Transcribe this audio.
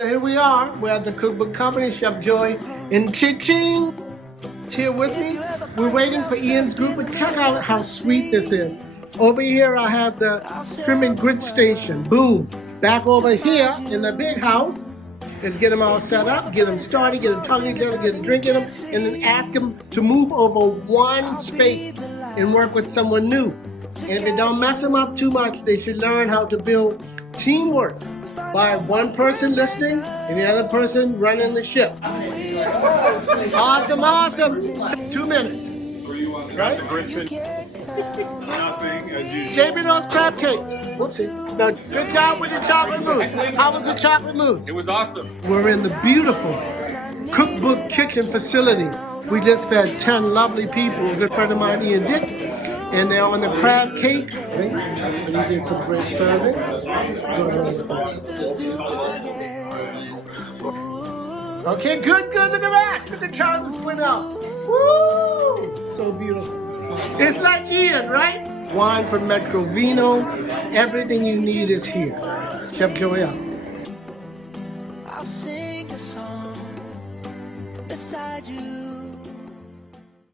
Here we are. We're at the Cookbook Company. Chef Joy and Ching is here with me. We're waiting for Ian's group, but check out how sweet this is. Over here, I have the trim and grit station. Boom. Back over here in the big house, let's get them all set up, get them started, get them talking to each other, get them drinking them, and then ask them to move over one space and work with someone new. And if it don't mess them up too much, they should learn how to build teamwork by one person listening and the other person running the ship. Awesome, awesome. 2 minutes. Right? Nothing as usual. JB those crab cakes. Whoopsie. Now, good job with your chocolate mousse. How was the chocolate mousse? It was awesome. We're in the beautiful Cookbook kitchen facility. We just fed 10 lovely people. A good friend of mine, Ian Dick, and they're on the crab cake. He did some great serving. Okay, good. Look at that. Look at Charles' split out. Woo! So beautiful. It's like Ian, right? Wine from Metro Vino. Everything you need is here. Chef Joey out. I'll sing a song beside you.